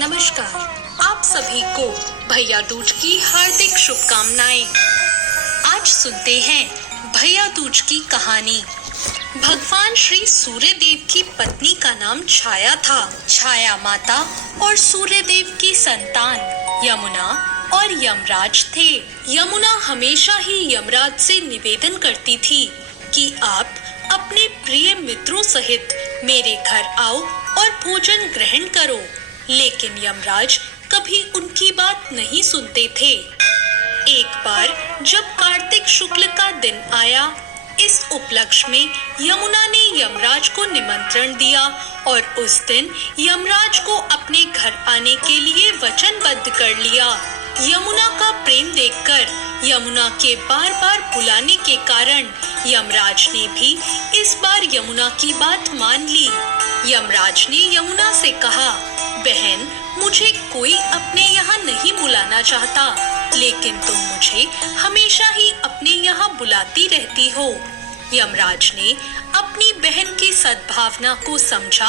नमस्कार, आप सभी को भैया दूज की हार्दिक शुभकामनाएं। आज सुनते हैं भैया दूज की कहानी। भगवान श्री सूर्य देव की पत्नी का नाम छाया था। छाया माता और सूर्य देव की संतान यमुना और यमराज थे। यमुना हमेशा ही यमराज से निवेदन करती थी कि आप अपने प्रिय मित्रों सहित मेरे घर आओ और भोजन ग्रहण करो, लेकिन यमराज कभी उनकी बात नहीं सुनते थे। एक बार जब कार्तिक शुक्ल का दिन आया, इस उपलक्ष्य में यमुना ने यमराज को निमंत्रण दिया और उस दिन यमराज को अपने घर आने के लिए वचनबद्ध कर लिया। यमुना का प्रेम देखकर यमुना के बार बार बुलाने के कारण यमराज ने भी इस बार यमुना की बात मान ली। यमराज ने यमुना से कहा, बहन, मुझे कोई अपने यहाँ नहीं बुलाना चाहता, लेकिन तुम मुझे हमेशा ही अपने यहाँ बुलाती रहती हो। यमराज ने अपनी बहन की सद्भावना को समझा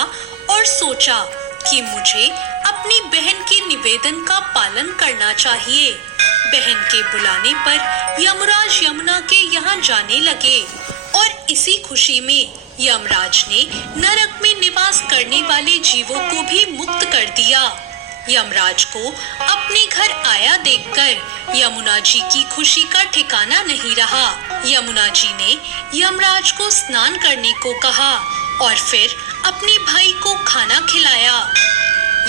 और सोचा कि मुझे अपनी बहन के निवेदन का पालन करना चाहिए। बहन के बुलाने पर यमराज यमुना के यहाँ जाने लगे और इसी खुशी में यमराज ने नरक में निवास करने वाले जीवों को भी मुक्त कर दिया। यमराज को अपने घर आया देखकर यमुना जी की खुशी का ठिकाना नहीं रहा। यमुना जी ने यमराज को स्नान करने को कहा और फिर अपने भाई को खाना खिलाया।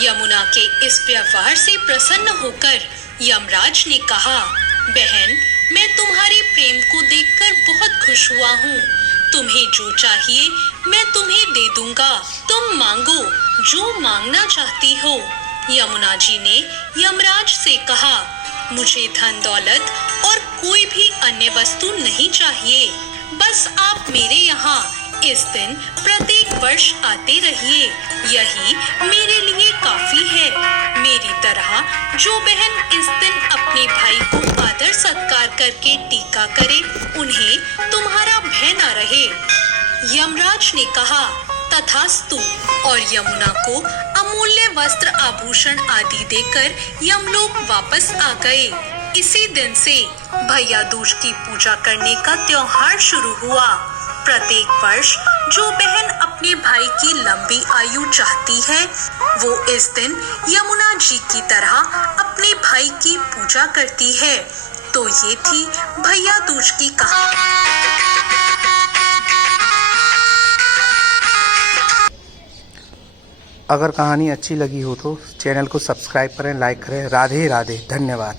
यमुना के इस व्यवहार से प्रसन्न होकर यमराज ने कहा, बहन, मैं तुम्हारे प्रेम को देखकर बहुत खुश हुआ हूँ। तुम्हें जो चाहिए मैं तुम्हें दे दूंगा। तुम मांगो जो मांगना चाहती हो। यमुना जी ने यमराज से कहा, मुझे धन दौलत और कोई भी अन्य वस्तु नहीं चाहिए। बस आप मेरे यहाँ इस दिन प्रत्येक वर्ष आते रहिए, यही मेरे लिए काफी है। मेरी तरह जो बहन इस दिन अपने भाई को आदर सत्कार करके टीका करे, उन्हें तुम्हारा भय न रहे। यमराज ने कहा, तथास्तु, और यमुना को अमूल्य वस्त्र आभूषण आदि देकर यमलोक वापस आ गए। इसी दिन से भैया दूज की पूजा करने का त्योहार शुरू हुआ। प्रत्येक वर्ष जो बहन अपने भाई की लंबी आयु चाहती है, वो इस दिन यमुना जी की तरह अपने भाई की पूजा करती है। तो ये थी भैया दूज की कहानी। अगर कहानी अच्छी लगी हो तो चैनल को सब्सक्राइब करें, लाइक करें। राधे राधे, धन्यवाद।